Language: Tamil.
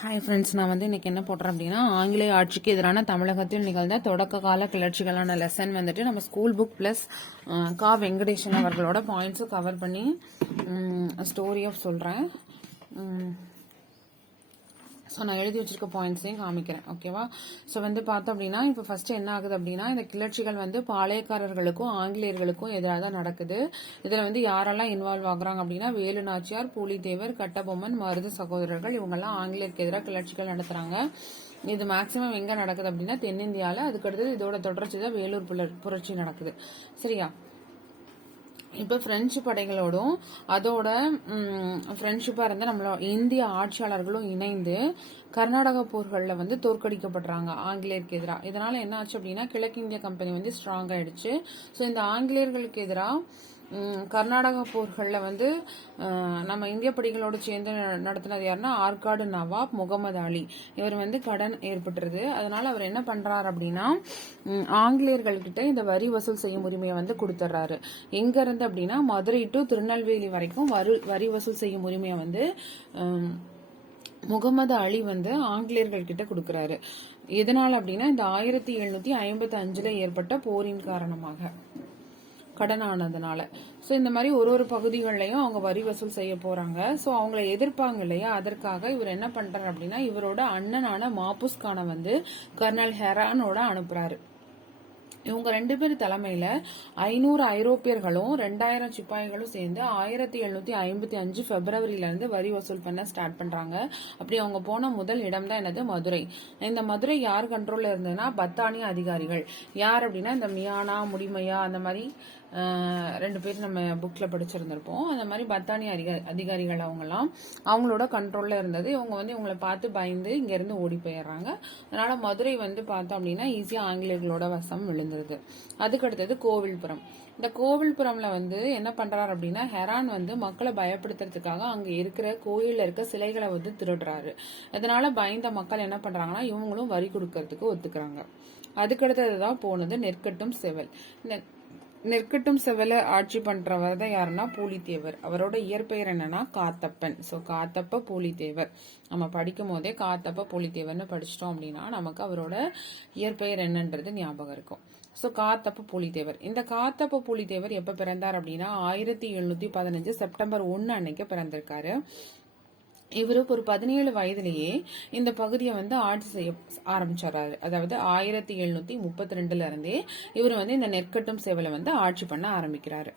ஹாய் ஃப்ரெண்ட்ஸ், நான் வந்து இன்னைக்கு என்ன போடுறேன் அப்படின்னா, ஆங்கிலேய ஆட்சிக்கு எதிரான தமிழகத்தில் நிகழ்ந்த தொடக்க கால கிளர்ச்சிகளான லெசன் வந்துட்டு நம்ம ஸ்கூல் புக் பிளஸ் கா வெங்கடேசன் அவர்களோட பாயிண்ட்ஸும் கவர் பண்ணி ஸ்டோரி ஆஃப் சொல்கிறேன். ஸோ நான் எழுதி வச்சிருக்க பாயிண்ட்ஸையும் காமிக்கிறேன், ஓகேவா? ஸோ வந்து பார்த்தோம் அப்படின்னா, இப்போ ஃபர்ஸ்ட் என்ன ஆகுது அப்படின்னா, இந்த கிளர்ச்சிகள் வந்து பாளையக்காரர்களுக்கும் ஆங்கிலேயர்களுக்கும் எதிராக தான் நடக்குது. இதில் வந்து யாரெல்லாம் இன்வால்வ் ஆகுறாங்க அப்படின்னா, வேலு நாச்சியார், பூலித்தேவர், கட்டபொம்மன், மருது சகோதரர்கள், இவங்கெல்லாம் ஆங்கிலேயருக்கு எதிராக கிளர்ச்சிகள் நடத்துறாங்க. இது மேக்சிமம் எங்க நடக்குது அப்படின்னா தென்னிந்தியாவில். அதுக்கடுத்து இதோட தொடர்ச்சி தான் வேலூர் புரட்சி நடக்குது, சரியா? இப்ப பிரெஞ்சு படைகளோடும் அதோட ஃப்ரெண்ட்ஷிப்பா இருந்த நம்மளோட இந்திய ஆட்சியாளர்களும் இணைந்து கர்நாடக போர்களில் வந்து தோற்கடிக்கப்படுறாங்க ஆங்கிலேயருக்கு எதிராக. இதனால என்ன ஆச்சு அப்படின்னா, கிழக்கிந்திய கம்பெனி வந்து ஸ்ட்ராங் ஆயிடுச்சு. ஸோ இந்த ஆங்கிலேயர்களுக்கு எதிராக கர்நாடக போர்களில் வந்து நம்ம இந்திய படைகளோடு சேர்ந்து நடத்தினது யாருன்னா ஆற்காடு நவாப் முகமது அலி. இவர் வந்து கடன் ஏற்பட்டுருது. அதனால அவர் என்ன பண்றாரு அப்படின்னா, ஆங்கிலேயர்கள்கிட்ட இந்த வரி வசூல் செய்யும் உரிமையை வந்து கொடுத்துட்றாரு. எங்க இருந்து அப்படின்னா, மதுரை டு திருநெல்வேலி வரைக்கும் வரி வசூல் செய்யும் உரிமையை வந்து முகமது அலி வந்து ஆங்கிலேயர்கள் கிட்ட கொடுக்கறாரு. எதனால அப்படின்னா, இந்த 1755 ஏற்பட்ட போரின் காரணமாக கடனானதுனால. ஸோ இந்த மாதிரி ஒரு பகுதிகள்லையும் அவங்க வரி வசூல் செய்ய போறாங்க. ஸோ அவங்கள எதிர்ப்பாங்க இல்லையா, அதற்காக இவர் என்ன பண்றாரு அப்படின்னா, இவரோட அண்ணனான மாபுஸ் கானை வந்து கர்னல் ஹெரானோட அனுப்புறாரு. இவங்க 2 பேர் தலைமையில 500 ஐரோப்பியர்களும் 2000 சிப்பாய்களும் சேர்ந்து 1755 பிப்ரவரியில இருந்து வரி வசூல் பண்ண ஸ்டார்ட் பண்றாங்க. அப்படி அவங்க போன முதல் இடம் தான் என்னது, மதுரை. இந்த மதுரை யார் கண்ட்ரோல்ல இருந்ததுன்னா பத்தானிய அதிகாரிகள். யார் அப்படின்னா, இந்த மியானா முடிமையா அந்த மாதிரி 2 பேர் நம்ம புக்ல படிச்சிருந்திருப்போம். அந்த மாதிரி பத்தானிய அதிகாரிகள் அவங்களோட கண்ட்ரோல்ல இருந்தது. இவங்க வந்து இவங்களை பார்த்து பயந்து இங்க இருந்து ஓடி போயிடுறாங்க. அதனால மதுரை வந்து பார்த்தோம் அப்படின்னா ஈஸியா ஆங்கிலேயர்களோட வசம் விழுந்துருது. அதுக்கு அடுத்தது கோவில்புரம். இந்த கோவில்புரம்ல வந்து என்ன பண்றாரு அப்படின்னா, ஹெரான் வந்து மக்களை பயப்படுத்துறதுக்காக அங்க இருக்கிற கோயில்ல இருக்க சிலைகளை வந்து திருடுறாரு. அதனால பயந்த மக்கள் என்ன பண்றாங்கன்னா, இவங்களும் வரி கொடுக்கறதுக்கு ஒத்துக்கிறாங்க. அதுக்கடுத்ததுதான் போனது நெற்கட்டும் செவல். இந்த நெற்கட்டும் செவல ஆட்சி பண்றவர் தான் யாருன்னா பூலித்தேவர். அவரோட இயற்பெயர் என்னன்னா காத்தப்பன். ஸோ காத்தப்ப பூலித்தேவர். நம்ம படிக்கும் போதே காத்தப்ப பூலித்தேவர்னு படிச்சிட்டோம் அப்படின்னா நமக்கு அவரோட இயற்பெயர் என்னன்றது ஞாபகம் இருக்கும். ஸோ காத்தப்ப பூலித்தேவர். இந்த காத்தப்ப பூலித்தேவர் எப்ப பிறந்தார் அப்படின்னா 1715 செப்டம்பர் 1 அன்னைக்கு பிறந்திருக்காரு. இவருக்கு ஒரு 17 வயதிலேயே இந்த பகுதியை வந்து ஆட்சி செய்ய ஆரம்பிச்சாரு. அதாவது 1732 இருந்தே இவர் வந்து இந்த நெற்கட்டும் சேவலை வந்து ஆட்சி பண்ண ஆரம்பிக்கிறாரு.